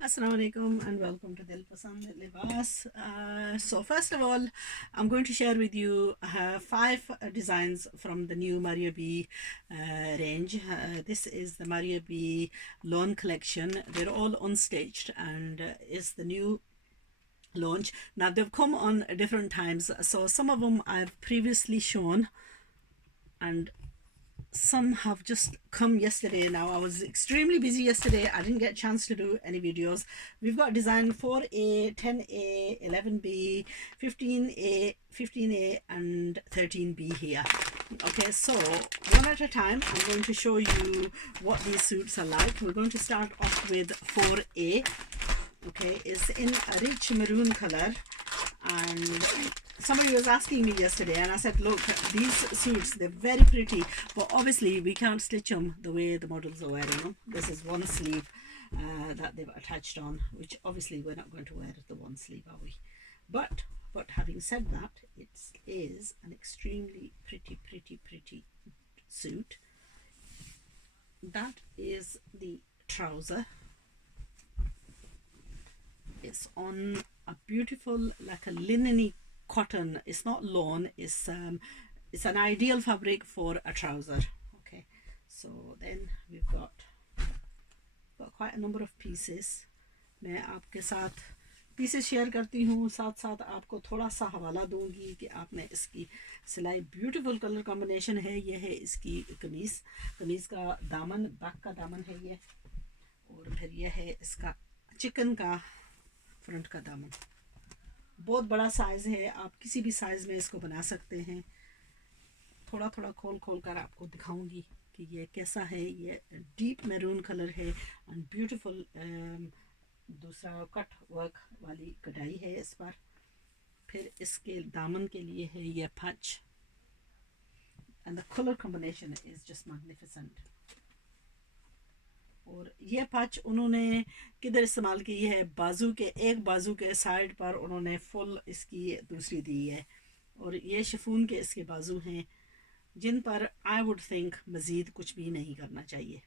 Assalamu alaikum and welcome to Dil Pasand Libas. So first of all, I'm going to share with you five designs from the new Maria B range. This is the Maria B Lawn collection. They're all unstaged and is the new launch. Now they've come on different times, so some of them I've previously shown and some have just come yesterday. Now I was extremely busy yesterday. I didn't get a chance to do any videos. We've got design 4A, 10A, 11B, 15A, 15A and 13B here. Okay, so one at a time I'm going to show you what these suits are like. We're going to start off with 4A. Okay, it's in a rich maroon color, and somebody was asking me yesterday and I said, look, these suits, they're very pretty, but obviously we can't stitch them the way the models are wearing them. This is one sleeve that they've attached on, which obviously we're not going to wear the one sleeve, are we? But having said that, it is an extremely pretty suit. That is the trouser. It's on a beautiful, like a linen cotton. It's not lawn. It's an ideal fabric for a trouser. Okay, so then we've got quite a number of pieces. मैं आपके साथ pieces share करती हूँ, साथ साथ आपको थोड़ा सा हवाला दूंगी कि आपने इसकी सिलाई ब्यूटीफुल कलर कॉम्बिनेशन है। ये है इसकी कमीज़ का दामन, बैक का दामन है ये, और फिर यह है इसका चिकन का फ्रंट का दामन। बहुत बड़ा साइज़ है, आप किसी भी साइज़ में इसको बना सकते हैं। थोड़ा थोड़ा खोल कर आपको दिखाऊंगी कि ये कैसा है। ये डीप मैरून कलर है एंड ब्यूटीफुल दूसरा कट वर्क वाली कढ़ाई है इस पर। फिर इसके दामन के लिए है ये पच, and the colour combination is just magnificent. और ये पच उन्होंने किधर इस्तेमाल की है, बाजू के एक बाजू के साइड पर उन्होंने फुल इसकी दूसरी दी है, और ये शिफून के इसके बाजू हैं जिन पर आई वुड थिंक मज़ीद कुछ भी नहीं करना चाहिए।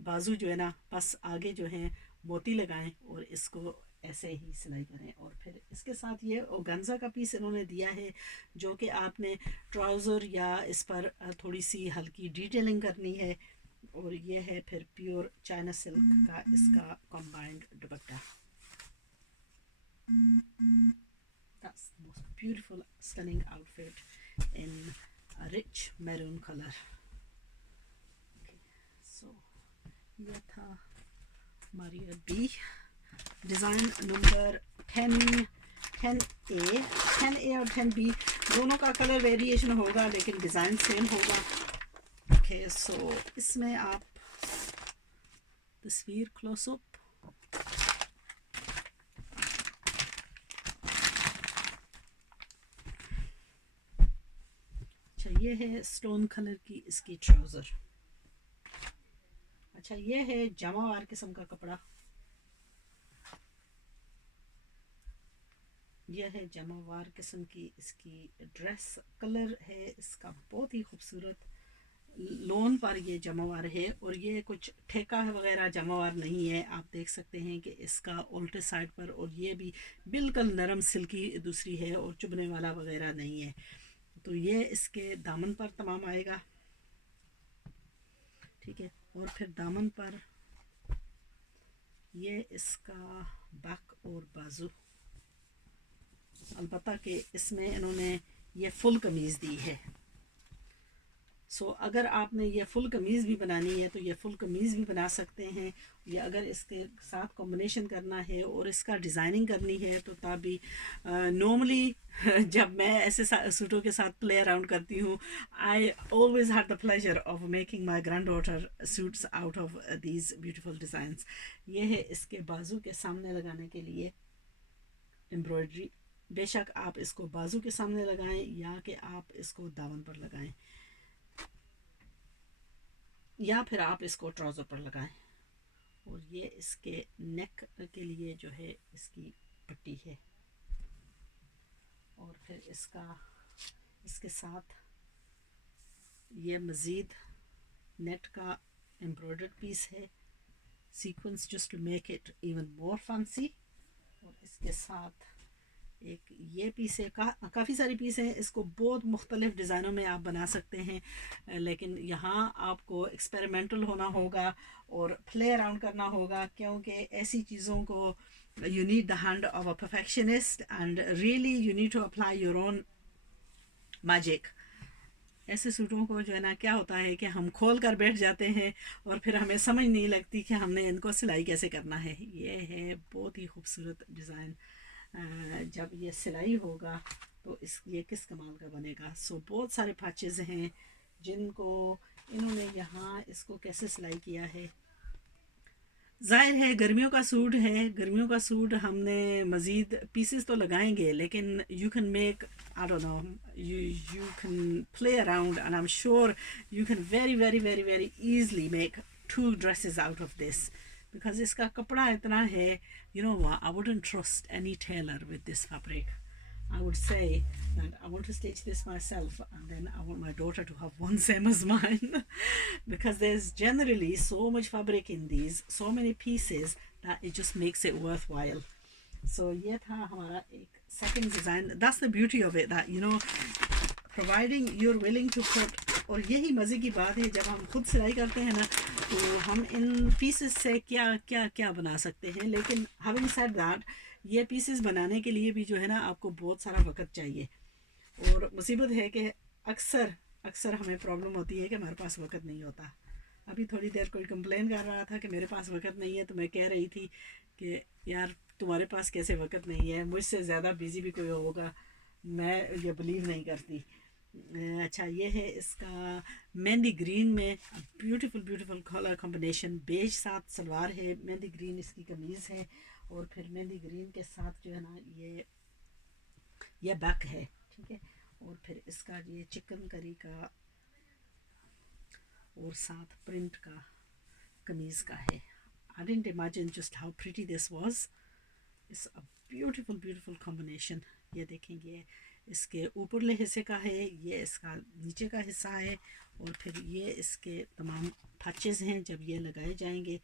बाजू जो है ना, बस आगे जो है मोती लगाएं और इसको ऐसे ही सिलाई करें। और फिर इसके साथ ये ऑर्गेन्जा का पीस इन्होंने दिया है, जो कि आपने ट्राउज़र या इस पर थोड़ी सी हल्की डिटेलिंग करनी है। और ये है फिर प्योर चाइना सिल्क का इसका combined dupatta. That's the most beautiful, stunning outfit in a rich maroon color. Okay, so ये था Maria B design number 10A और 10B दोनों का कलर वेरिएशन होगा, लेकिन डिज़ाइन सेम होगा। ओके, सो इसमें आप तस्वीर क्लोजअप, अच्छा ये है स्टोन कलर की इसकी ट्राउज़र। अच्छा ये है जमावार किस्म का कपड़ा, यह है जमावार किस्म की इसकी ड्रेस। कलर है इसका बहुत ही खूबसूरत, लोन पर ये जमावार है, और ये कुछ ठेका है वगैरह जमावार नहीं है। आप देख सकते हैं कि इसका उल्टे साइड पर, और ये भी बिल्कुल नरम सिल्की दूसरी है और चुभने वाला वगैरह नहीं है। तो ये इसके दामन पर तमाम आएगा, ठीक है। और फिर दामन पर ये इसका बैक और बाजू, अलबत्ता कि इसमें इन्होंने ये फुल कमीज़ दी है। सो अगर आपने ये फुल कमीज़ भी बनानी है तो ये फुल कमीज़ भी बना सकते हैं, या अगर इसके साथ कॉम्बिनेशन करना है और इसका डिज़ाइनिंग करनी है तो तब भी नॉर्मली जब मैं ऐसे सूटों के साथ प्ले अराउंड करती हूँ, I always had the pleasure of making my grand daughter suits out of these beautiful designs. ये है इसके बाजू के सामने लगाने के लिए एम्ब्रॉयडरी। बेशक आप इसको बाजू के सामने लगाएं या कि आप इसको दामन पर लगाएं, या फिर आप इसको ट्राउज़र पर लगाएं। और ये इसके नेक के लिए जो है इसकी पट्टी है, और फिर इसके साथ ये मज़ीद नेट का एम्ब्रॉयडर्ड पीस है, sequence just to make it even more fancy. और इसके साथ एक ये पीस है, काफ़ी सारी पीस है, इसको बहुत मुख्तलिफ डिज़ाइनों में आप बना सकते हैं, लेकिन यहाँ आपको एक्सपेरिमेंटल होना होगा और प्ले अराउंड करना होगा, क्योंकि ऐसी चीज़ों को you need the hand of a perfectionist and really you need to apply your own magic. ऐसे सूटों को जो है ना, क्या होता है कि हम खोल कर बैठ जाते हैं और फिर हमें समझ नहीं लगती कि हमने इनको सिलाई कैसे करना है। ये है बहुत ही खूबसूरत डिज़ाइन, जब ये सिलाई होगा तो ये किस कमाल का बनेगा। सो बहुत सारे पैचेस हैं जिनको इन्होंने यहाँ इसको कैसे सिलाई किया है। ज़ाहिर है गर्मियों का सूट है, गर्मियों का सूट हमने मज़ीद पीसेस तो लगाएंगे, लेकिन you can make, I don't know, you can play around and I'm sure you can very easily make 2 dresses out of this, because इसका कपड़ा इतना है, you know what, I wouldn't trust any tailor with this fabric. I would say that I want to stitch this myself and then I want my daughter to have one same as mine because there's generally so much fabric in these, so many pieces, that it just makes it worthwhile. So ये था हमारा एक second design. That's the beauty of it, that you know, providing you're willing to put, और यही मज़े की बात है जब हम खुद सिलाई करते हैं ना, तो हम इन पीसेस से क्या क्या क्या बना सकते हैं। लेकिन having said that, ये पीसेस बनाने के लिए भी जो है ना आपको बहुत सारा वक्त चाहिए, और मुसीबत है कि अक्सर हमें प्रॉब्लम होती है कि हमारे पास वक्त नहीं होता। अभी थोड़ी देर कोई कंप्लेन कर रहा था कि मेरे पास वक्त नहीं है, तो मैं कह रही थी कि यार तुम्हारे पास कैसे वक्त नहीं है, मुझसे ज़्यादा बिजी भी कोई होगा, मैं ये बिलीव नहीं करती। अच्छा, ये है इसका मेहंदी ग्रीन में ब्यूटीफुल कलर कॉम्बिनेशन, बेज साथ सलवार है, मेहंदी ग्रीन इसकी कमीज़ है, और फिर मेहंदी ग्रीन के साथ जो है ना ये बैक है, ठीक है। और फिर इसका ये चिकन करी का और साथ प्रिंट का कमीज़ का है। I didn't imagine just how pretty this was. It's a beautiful combination. ये देखेंगे, इसके ऊपरले हिस्से का है, ये इसका नीचे का हिस्सा है, और फिर ये इसके तमाम पैचेस हैं। जब ये लगाए जाएंगे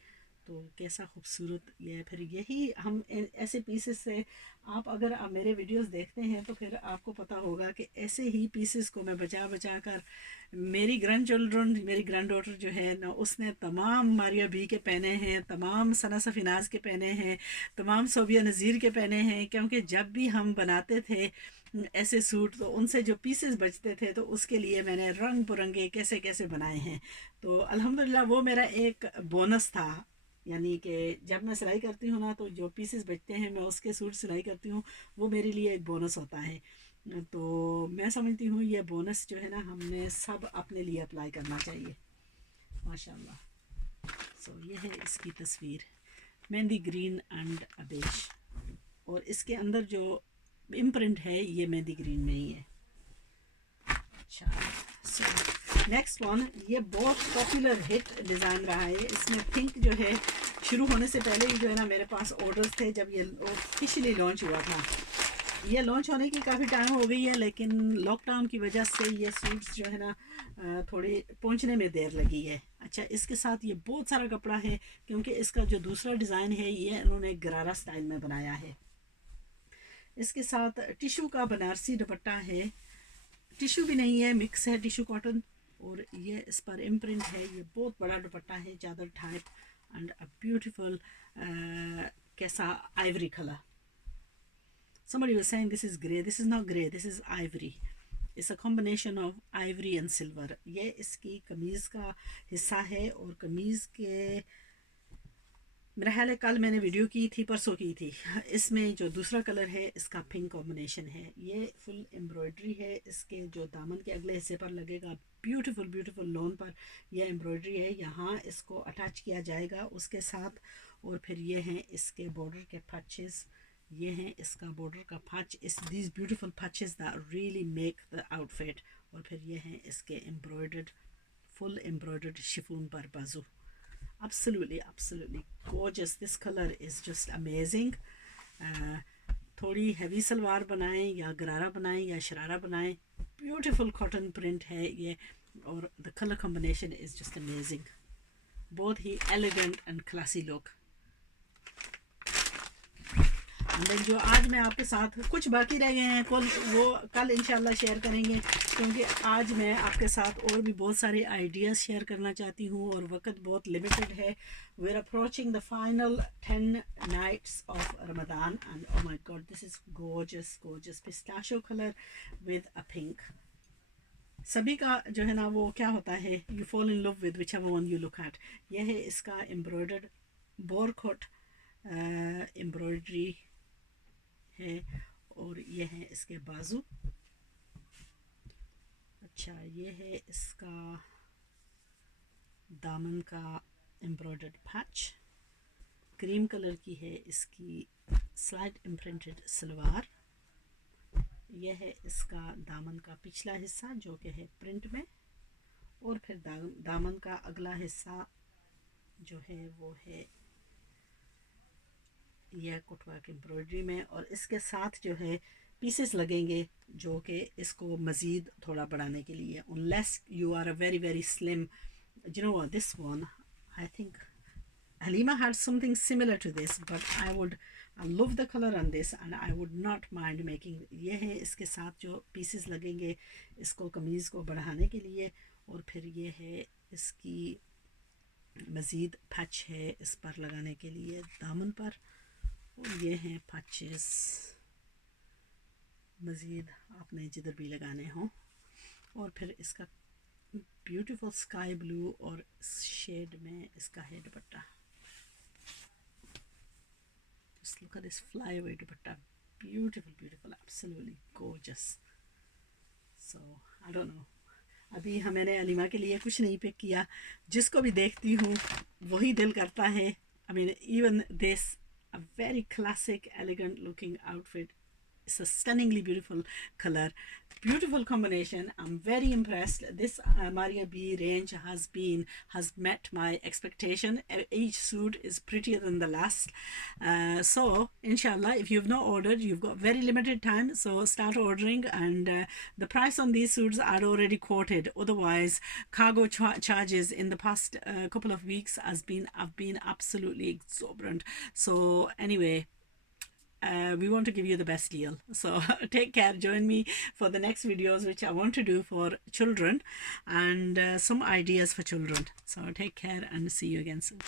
तो कैसा खूबसूरत ये। फिर यही हम ऐसे पीसेस से, आप अगर आप मेरे वीडियोस देखते हैं तो फिर आपको पता होगा कि ऐसे ही पीसेस को मैं बचा कर, मेरी ग्रैंड डॉटर जो है ना, उसने तमाम मारिया बी के पहने हैं, तमाम सना सफीनाज के पहने हैं, तमाम सोबिया नज़ीर के पहने हैं, क्योंकि जब भी हम बनाते थे ऐसे सूट तो उनसे जो पीसेस बचते थे तो उसके लिए मैंने रंग बिरंगे कैसे कैसे बनाए हैं। तो अल्हम्दुलिल्लाह वो मेरा एक बोनस था, यानी कि जब मैं सिलाई करती हूँ ना, तो जो पीसेस बचते हैं मैं उसके सूट सिलाई करती हूँ, वो मेरे लिए एक बोनस होता है। तो मैं समझती हूँ ये बोनस जो है ना, हमने सब अपने लिए अप्लाई करना चाहिए, माशाल्लाह। सो ये है इसकी तस्वीर, मेहंदी ग्रीन एंड बेज, और इसके अंदर जो इम्प्रिंट है ये मेहंदी ग्रीन में ही है। अच्छा, सो नेक्स्ट वन, ये बहुत पॉपुलर हिट डिज़ाइन रहा है। इसमें पिंक जो है शुरू होने से पहले ही जो है ना मेरे पास ऑर्डर्स थे जब ये ऑफिशियली लॉन्च हुआ था। ये लॉन्च होने की काफ़ी टाइम हो गई है, लेकिन लॉकडाउन की वजह से ये सूट्स जो है ना थोड़ी पहुंचने में देर लगी है। अच्छा, इसके साथ ये बहुत सारा कपड़ा है, क्योंकि इसका जो दूसरा डिज़ाइन है ये इन्होंने गरारा स्टाइल में बनाया है। इसके साथ टिशू का बनारसी दुपट्टा है, टिशू भी नहीं है, मिक्स है टिशू कॉटन, और ये इस पर इम्प्रिंट है। ये बहुत बड़ा दुपट्टा है, चादर टाइप, एंड अ ब्यूटीफुल कैसा Ivory colour. Somebody was saying this is grey. This is not grey. This is ivory. It's a combination of ivory and silver. ये इसकी कमीज़ का हिस्सा है, और कमीज़ के मेरा ख्याल है कल मैंने वीडियो की थी, परसों की थी। इसमें जो दूसरा कलर है इसका पिंक कॉम्बिनेशन है। ये फुल एम्ब्रॉयडरी है, इसके जो दामन के अगले हिस्से पर लगेगा ब्यूटीफुल लोन पर यह एम्ब्रॉयडरी है। यहाँ इसको अटैच किया जाएगा उसके साथ, और फिर ये हैं इसके बॉर्डर के पैचेस, ये हैं इसका बॉर्डर का पैच, इस these beautiful patches that really make the outfit. और फिर ये हैं इसके एम्ब्रॉयडर्ड, फुल एम्ब्रॉयडर्ड शिफॉन पर बाजू। absolutely gorgeous. This color is just amazing. थोड़ी हैवी सलवार बनाएं या गरारा बनाएं या शरारा बनाएं, ब्यूटीफुल कॉटन प्रिंट है ये, और the colour combination is just amazing. बहुत ही एलिगेंट एंड क्लासी लुक। जो आज मैं आपके साथ कुछ बाकी रह गए हैं वो कल इंशाल्लाह शेयर करेंगे, क्योंकि आज मैं आपके साथ और भी बहुत सारे आइडियाज़ शेयर करना चाहती हूँ और वक्त बहुत लिमिटेड है। We are approaching the final 10 nights of Ramadan and oh my God, this is gorgeous gorgeous pistachio colour with a pink. सभी का जो है ना वो क्या होता है, you fall in love with whichever one you look at. यह है इसका एम्ब्रॉयडर्ड बोरखोट एम्ब्रॉयडरी है और ये है इसके बाजू। अच्छा, ये है इसका दामन का एम्ब्रॉयडर्ड पैच, क्रीम कलर की है इसकी स्लाइड इम्प्रिंटेड सलवार। यह है इसका दामन का पिछला हिस्सा जो कि है प्रिंट में, और फिर दामन का अगला हिस्सा जो है वो है यह कटवर्क एम्ब्रॉयडरी में, और इसके साथ जो है पीसेस लगेंगे जो कि इसको मज़ीद थोड़ा बढ़ाने के लिए। unless you are a very very slim, you know what, this one I think Halima had something similar to this, but I love the color on this and I would not mind making। ये है इसके साथ जो pieces लगेंगे इसको कमीज़ को बढ़ाने के लिए, और फिर ये है इसकी मज़ीद पैच है इस पर लगाने के लिए दामन पर, और ये हैं पैचेस मज़ीद आपने जिधर भी लगाने हों। और फिर इसका ब्यूटीफुल स्काई ब्लू और शेड में इसका है दुपट्टा। Just look at this flyaway dupatta, beautiful beautiful, absolutely gorgeous। So I don't know, अभी मैंने अलीमा के लिए कुछ नहीं पिक किया, जिसको भी देखती हूँ वही दिल करता है। I mean even this, a very classic elegant looking outfit, it's a stunningly beautiful color, beautiful combination. I'm very impressed. This Maria B range has met my expectation. Each suit is prettier than the last. So inshallah, if you've not ordered, you've got very limited time, so start ordering. And the price on these suits are already quoted, otherwise cargo charges in the past couple of weeks have been absolutely exorbitant. So anyway, we want to give you the best deal. So take care, join me for the next videos which I want to do for children and some ideas for children. So take care and see you again soon.